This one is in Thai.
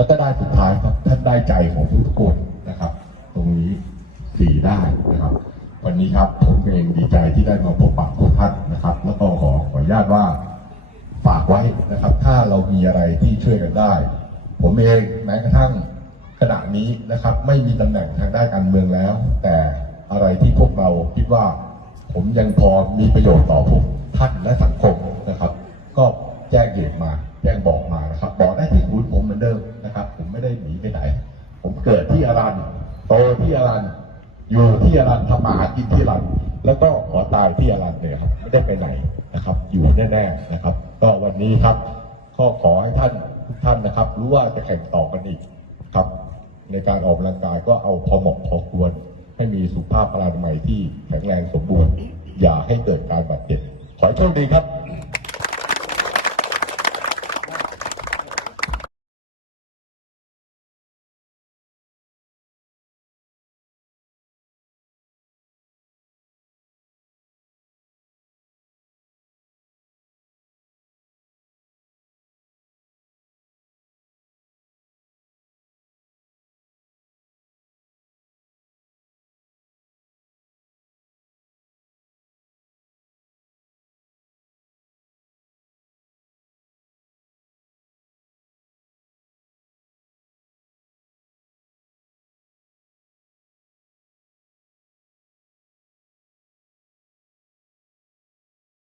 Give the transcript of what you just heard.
แล้วก็ได้สุดท้ายครับท่านได้ใจของทุกคนนะครับ ตรงนี้สี่ได้นะครับ วันนี้ครับผมเองดีใจที่ได้มาพบปะทุกท่านนะครับ แล้วก็ขอขออนุญาตว่าฝากไว้นะครับ ถ้าเรามีอะไรที่ช่วยกันได้ ผมเองแม้กระทั่งขณะนี้นะครับ ไม่มีตำแหน่งทางด้านการเมืองแล้ว แต่อะไรที่พวกเราคิดว่า ผมยังพอมีประโยชน์ต่อพวกท่านและสังคมนะครับ ก็แจ้งเหตุมาแจ้งบอกมานะครับ บอกได้ที่ศูนผมเหมือนเดิม นะครับ ผมไม่ได้หนีไปไหน ผมเกิดที่อารันโตที่อารันอยู่ที่อารันทำมาหากินที่อารันแล้วก็ขอตายที่อารันเลยครับ ไม่ได้ไปไหนนะครับ อยู่แน่ๆนะครับ ก็วันนี้ครับก็ขอให้ท่านทุกท่านนะครับ รู้ว่าจะแข่งต่อกันอีกครับ ในการออกกำลังกายก็เอาพอเหมาะพอควร ให้มีสุขภาพพลานามัยที่แข็งแรงสมบูรณ์ อย่าให้เกิดการบาดเจ็บขอให้โชคดีครับ